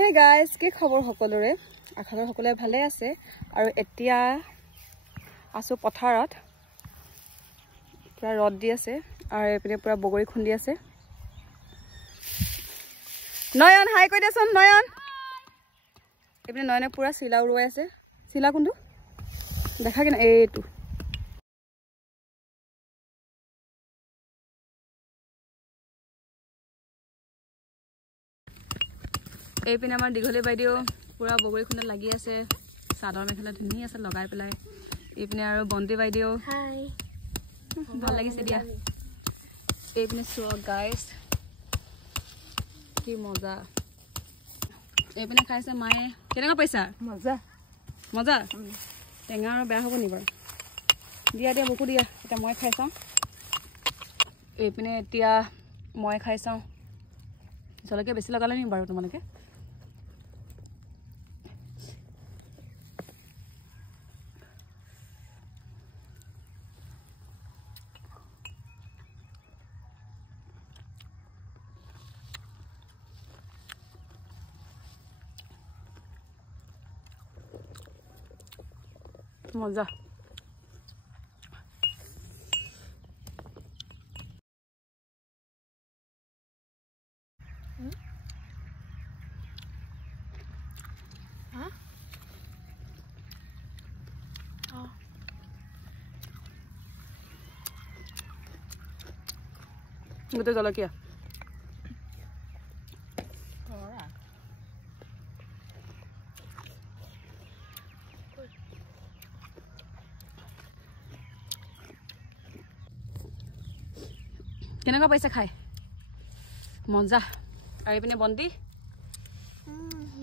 Hey guys, কি খবৰ সকলোৰে? আশা সকলোৱে ভালে আছে আৰু এতিয়া আছো পথাৰত। পুৰা ৰদ দি আছে আৰু এপিনে পুৰা বগৰী খুন্দি আছে। নয়ন হাই কৈ দেচোন নয়ন। এপিনে নয়নে পুৰা চিলা উৰুৱাই আছে। চিলা কোনটো? দেখা কিনা এইটো। এইপিনে আমাৰ দীঘলী বাইদেউ পুৰা বগৰী খুন্দাত লাগি আছে। চাদৰ মেখেলা ধুনীয়া আছে লগাই পেলাই। এইপিনে আৰু বন্তি বাইদেউ হাই ভাল লাগিছে দিয়া। এইপিনে চোৱা গাইছ কি মজা। এইপিনে খাইছে মায়ে। কেনেকুৱা পাইছা? মজা মজা। টেঙা আৰু বেয়া হ'ব নি বাৰু? দিয়া দিয়া মোকো দিয়া। এতিয়া মই খাই চাওঁ। এইপিনে এতিয়া মই খাই চাওঁ। জলকীয়া বেছি লগালে নি বাৰু তোমালোকে? মজা। গোটেই জলকীয়া কেনেকুৱা পাইছে খাই? মজা। আৰু এইপিনে বন্তি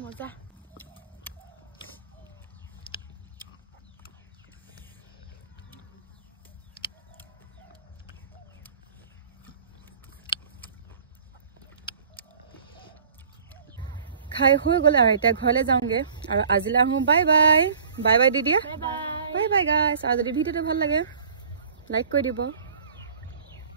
মজা। খাই হৈ গ'ল আৰু এতিয়া ঘৰলৈ যাওঁগে আৰু আজিলৈ আহোঁ। Bye bye. Bye by the দিয়া। বাই বাই গাইছ। আৰু যদি ভিডিঅ'টো ভাল লাগে লাইক কৰি দিব।